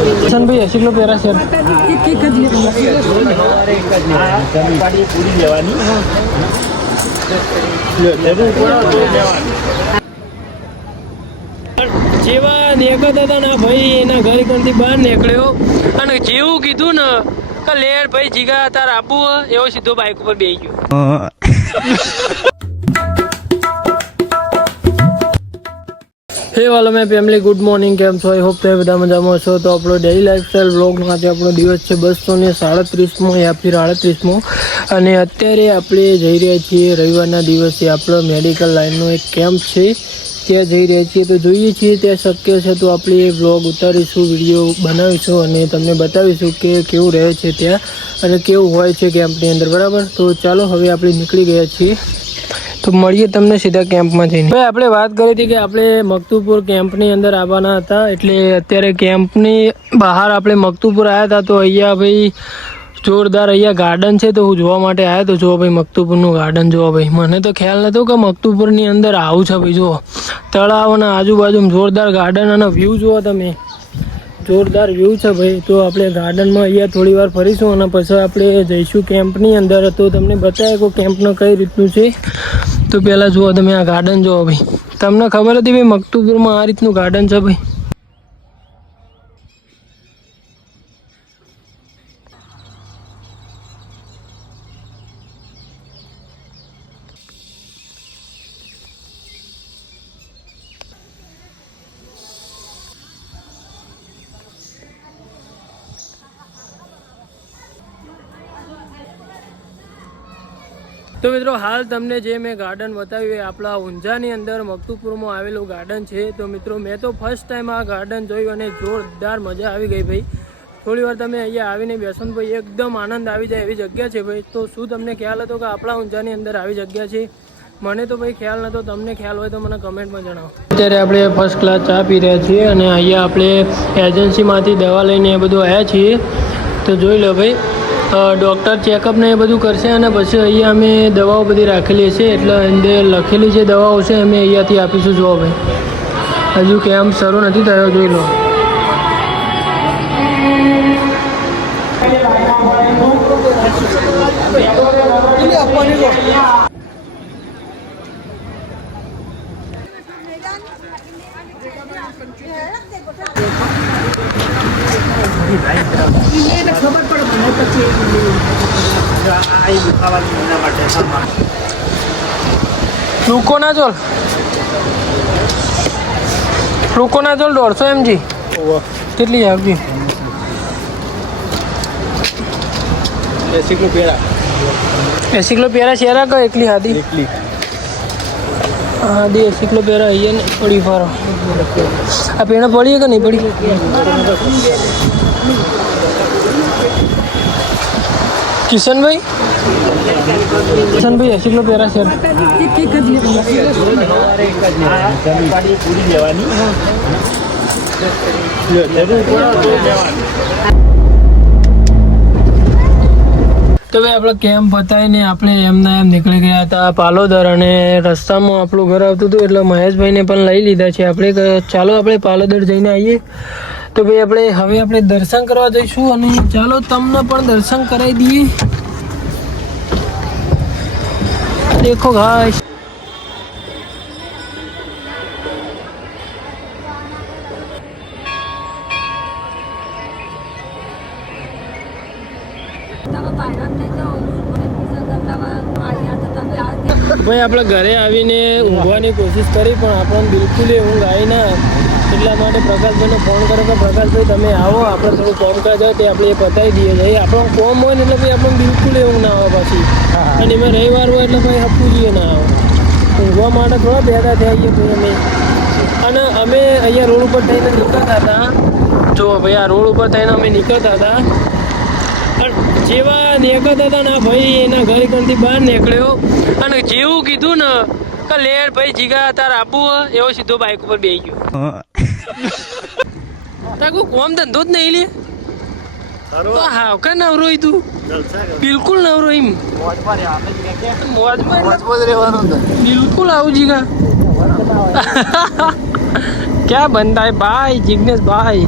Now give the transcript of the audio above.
सन भाई 80 किलो पेरा सर જેવા નીકળતા હતા ને ભાઈ એના ઘર થી બહાર નીકળ્યો અને જેવું કીધું ને કે લેર ભાઈ જીગા તાર આપવું એવો સીધો બાઇક ઉપર બેસી ગયો. હે વાલો મેં ફેમિલી ગુડ મોર્નિંગ કેમ છો? આઈ હોપ તમે બધા મજામાં છો. તો આપણો ડેલી લાઈફસ્ટાઈલ વ્લોગનો આજે આપણો દિવસ છે 237મો યા ફિર 38મો અને અત્યારે આપણે જઈ રહ્યા છીએ રવિવારના દિવસે આપણો મેડિકલ લાઇનનો એક કેમ્પ છે ત્યાં જઈ રહ્યા છીએ. તો જોઈએ છીએ ત્યાં શક્ય છે તો આપણે એ વ્લોગ ઉતારીશું, વિડીયો બનાવીશું અને તમને બતાવીશું કે કેવું રહે છે ત્યાં અને કેવું હોય છે કેમ્પની અંદર. બરાબર, તો ચાલો હવે આપણે નીકળી ગયા છીએ તો મળીએ તમને સીધા કેમ્પમાં જઈને. ભાઈ આપણે વાત કરી હતી કે આપણે મકતુપુર કેમ્પની અંદર આવવાના હતા, એટલે અત્યારે કેમ્પની બહાર આપણે મકતુપુર આવ્યા હતા. તો અહીંયા ભાઈ જોરદાર અહીંયા ગાર્ડન છે તો હું જોવા માટે આવ્યો તો જુઓ ભાઈ મકતુપુરનું ગાર્ડન જુઓ ભાઈ. મને તો ખ્યાલ નહોતો કે મકતુપુરની અંદર આવું છે ભાઈ. જુઓ તળાવ અને આજુબાજુ જોરદાર ગાર્ડન અને વ્યૂ જુઓ તમે, જોરદાર વ્યૂ છે ભાઈ. તો આપણે ગાર્ડનમાં અહીંયા થોડી વાર ફરીશું અને પછી આપણે જઈશું કેમ્પની અંદર. તો તમને બતાવે કે કેમ્પનું કઈ રીતનું છે. તો પહેલાં જુઓ તમે આ ગાર્ડન જુઓ ભાઈ. તમને ખબર હતી ભાઈ મકતુપુરમાં આ રીતનું ગાર્ડન છે ભાઈ. તો મિત્રો હાલ તમને જે મેં ગાર્ડન બતાવ્યું એ આપણા ઊંઝાની અંદર મકતુપુરમાં આવેલું ગાર્ડન છે. તો મિત્રો મેં તો ફર્સ્ટ ટાઈમ આ ગાર્ડન જોયું અને જોરદાર મજા આવી ગઈ ભાઈ. થોડી વાર તમે અહીંયા આવીને બેસો ને ભાઈ એકદમ આનંદ આવી જાય એવી જગ્યા છે ભાઈ. તો શું તમને ખ્યાલ હતો કે આપણા ઊંઝાની અંદર આવી જગ્યા છે? મને તો ભાઈ ખ્યાલ નહોતો. તમને ખ્યાલ હોય તો મને કમેન્ટમાં જણાવો. અત્યારે આપણે ફર્સ્ટ ક્લાસ ચા પી રહ્યા છીએ અને અહીંયા આપણે એજન્સીમાંથી દવા લઈને એ બધું આવ્યા છીએ. તો જોઈ લો ભાઈ, ડૉક્ટર ચેકઅપ ને એ બધું કરશે અને પછી અહીંયા અમે દવાઓ બધી રાખેલી છે, એટલે અંદર લખેલી જે દવાઓ છે અમે અહીંયાથી આપીશું. જુઓ ભાઈ હજુ કેમ્પ શરૂ નથી થયો, જોઈ લો. ફ્લુકોનાઝોલ 150 mg કેટલી આપી? 80 કિલો પેરા શેરા કા એકલી હાદી હાદી 80 કિલો પેરા અહીંયા ને પડી ફારો આ પેણા પડી કે નહીં પડી? કિશનભાઈ 80 કિલો પેરા શેર તો ભાઈ આપણે કેમ્પ બતાવીને આપણે એમના એમ નીકળી ગયા હતા પાલોદર અને રસ્તામાં આપણું ઘર આવતું હતું એટલે મહેશભાઈને પણ લઈ લીધા છે આપણે. ચાલો આપણે પાલોદર જઈને આવીએ. તો ભાઈ હવે આપણે દર્શન કરવા જઈશું અને ચાલો તમને પણ દર્શન કરાવી દઈએ. દેખો ગાઈસ ભાઈ આપણે ઘરે આવીને ઊંઘવાની કોશિશ કરી પણ આપણને બિલકુલ ઊંઘ આવી ના. એટલા માટે પ્રકાશભાઈને ફોન કર્યો કે પ્રકાશભાઈ તમે આવો, આપણે થોડું કામકાજ હોય તે આપણે એ પતાવી દઈએ. ભાઈ આપણો કોમ હોય ને એટલે ભાઈ આપણને બિલકુલ ઊંઘ ના આવે પાછી. અને એમાં રવિવાર હોય એટલે ભાઈ હપવું જોઈએ ના આવે. ઊંઘવા માટે થોડા ભેગા થઈ આવીએ ભાઈ અમે. અને અમે અહીંયા રોડ ઉપર થઈને નીકળતા હતા. જો ભાઈ આ રોડ ઉપર થઈને અમે નીકળતા હતા પણ જેવા નીકળતા હતા ને ભાઈ એના ઘર થી બહાર નીકળ્યો અને જેવું કીધું ને કે લેર ભાઈ જીગા તાર આપવું એવો સીધો બાઇક ઉપર બેસી ગયો. તાર કોઈ કોમ ધંધો જ નહીં લે તો હાવ કે નવરો તું બિલકુલ નવરો એમ બિલકુલ આવું જીગા ક્યાં બનતા હે ભાઈ જિગ્નેશ ભાઈ.